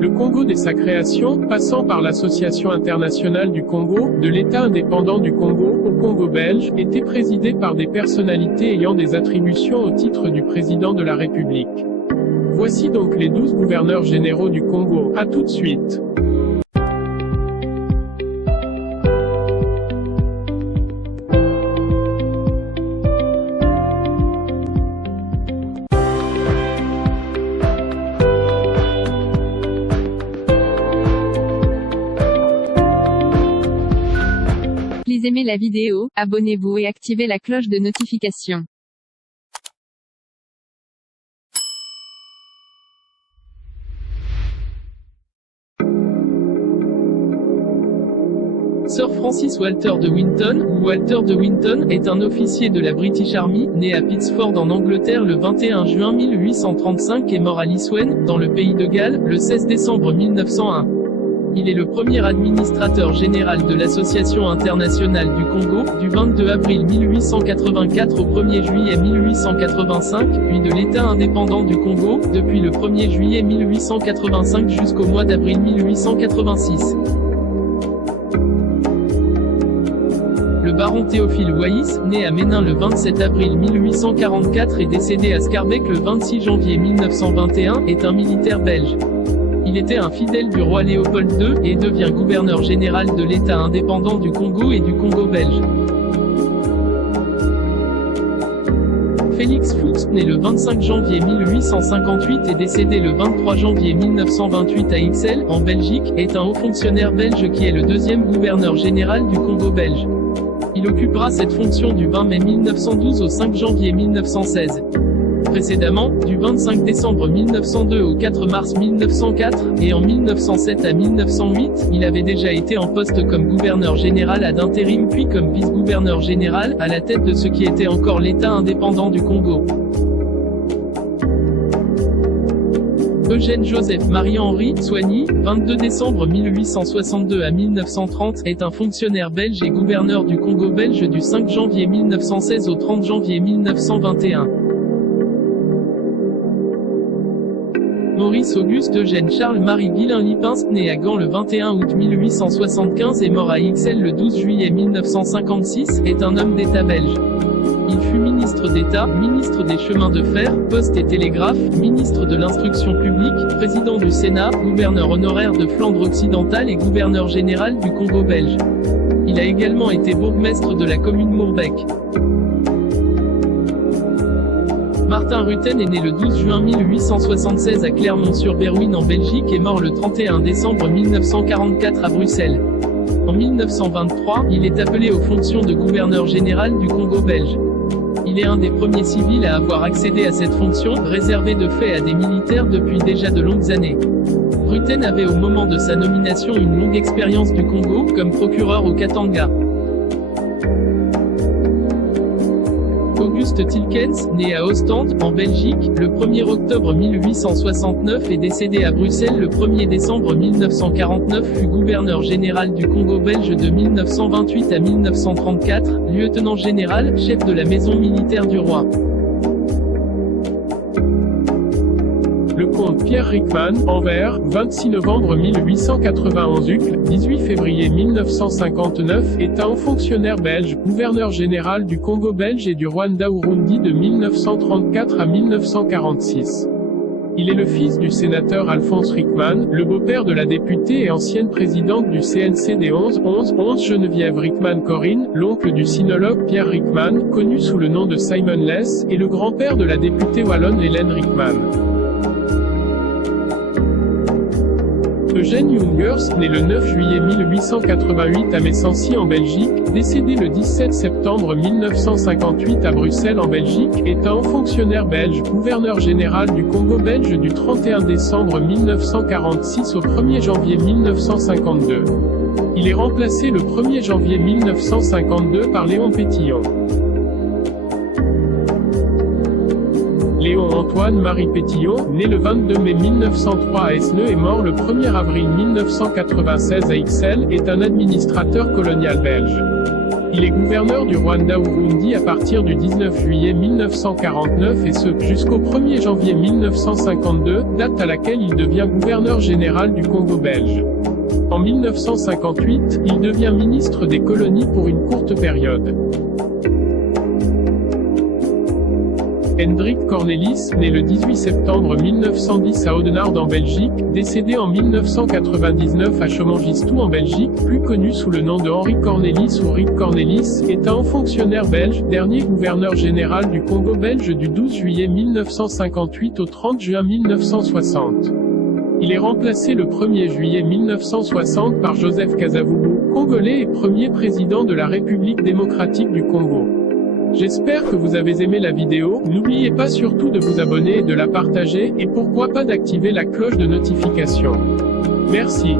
Le Congo dès sa création, passant par l'Association internationale du Congo, de l'État indépendant du Congo, au Congo belge, était présidé par des personnalités ayant des attributions au titre du président de la République. Voici donc les 12 gouverneurs généraux du Congo. À tout de suite. Aimez la vidéo, abonnez-vous et activez la cloche de notification. Sir Francis Walter de Winton, ou Walter de Winton, est un officier de la British Army, né à Pittsford en Angleterre le 21 juin 1835 et mort à Liswen, dans le pays de Galles, le 16 décembre 1901. Il est le premier administrateur général de l'Association internationale du Congo, du 22 avril 1884 au 1er juillet 1885, puis de l'État indépendant du Congo, depuis le 1er juillet 1885 jusqu'au mois d'avril 1886. Le baron Théophile Waïs, né à Ménin le 27 avril 1844 et décédé à Scarbeck le 26 janvier 1921, est un militaire belge. Il était un fidèle du roi Léopold II, et devient gouverneur général de l'État indépendant du Congo et du Congo belge. Félix Fuchs, né le 25 janvier 1858 et décédé le 23 janvier 1928 à Ixelles, en Belgique, est un haut fonctionnaire belge qui est le deuxième gouverneur général du Congo belge. Il occupera cette fonction du 20 mai 1912 au 5 janvier 1916. Précédemment, du 25 décembre 1902 au 4 mars 1904, et en 1907 à 1908, il avait déjà été en poste comme gouverneur général ad intérim puis comme vice-gouverneur général, à la tête de ce qui était encore l'État indépendant du Congo. Eugène Joseph Marie-Henri Soigny, 22 décembre 1862 à 1930, est un fonctionnaire belge et gouverneur du Congo belge du 5 janvier 1916 au 30 janvier 1921. Maurice Auguste Eugène Charles Marie Guillain Lipinsk, né à Gand le 21 août 1875 et mort à Ixelles le 12 juillet 1956, est un homme d'État belge. Il fut ministre d'État, ministre des chemins de fer, poste et télégraphe, ministre de l'instruction publique, président du Sénat, gouverneur honoraire de Flandre occidentale et gouverneur général du Congo belge. Il a également été bourgmestre de la commune Mourbec. Martin Rutten est né le 12 juin 1876 à Clermont-sur-Berwyn en Belgique et mort le 31 décembre 1944 à Bruxelles. En 1923, il est appelé aux fonctions de gouverneur général du Congo belge. Il est un des premiers civils à avoir accédé à cette fonction, réservée de fait à des militaires depuis déjà de longues années. Rutten avait au moment de sa nomination une longue expérience du Congo, comme procureur au Katanga. Auguste Tilkens, né à Ostende, en Belgique, le 1er octobre 1869 et décédé à Bruxelles le 1er décembre 1949 fut gouverneur général du Congo belge de 1928 à 1934, lieutenant général, chef de la maison militaire du roi. Le comte Pierre Ryckman, Anvers, 26 novembre 1891 Uccle, 18 février 1959, est un haut fonctionnaire belge, gouverneur général du Congo belge et du Rwanda-Urundi de 1934 à 1946. Il est le fils du sénateur Alphonse Ryckman, le beau-père de la députée et ancienne présidente du CNC des 11 Geneviève Ryckman-Corinne, l'oncle du sinologue Pierre Ryckman, connu sous le nom de Simon Less, et le grand-père de la députée wallonne Hélène Ryckman. Eugène Jungers, né le 9 juillet 1888 à Messancy en Belgique, décédé le 17 septembre 1958 à Bruxelles en Belgique, est un haut fonctionnaire belge, gouverneur général du Congo belge du 31 décembre 1946 au 1er janvier 1952. Il est remplacé le 1er janvier 1952 par Léon Pétillon. Léon-Antoine-Marie Pétillon, né le 22 mai 1903 à Esneux et mort le 1er avril 1996 à Ixelles, est un administrateur colonial belge. Il est gouverneur du Rwanda-Urundi à partir du 19 juillet 1949 et ce, jusqu'au 1er janvier 1952, date à laquelle il devient gouverneur général du Congo belge. En 1958, il devient ministre des colonies pour une courte période. Hendrik Cornelis, né le 18 septembre 1910 à Oudenaarde en Belgique, décédé en 1999 à Chomangistou en Belgique, plus connu sous le nom de Henri Cornelis ou Rick Cornelis, est un haut fonctionnaire belge, dernier gouverneur général du Congo belge du 12 juillet 1958 au 30 juin 1960. Il est remplacé le 1er juillet 1960 par Joseph Kasavubu, congolais et premier président de la République démocratique du Congo. J'espère que vous avez aimé la vidéo, n'oubliez pas surtout de vous abonner et de la partager, et pourquoi pas d'activer la cloche de notification. Merci.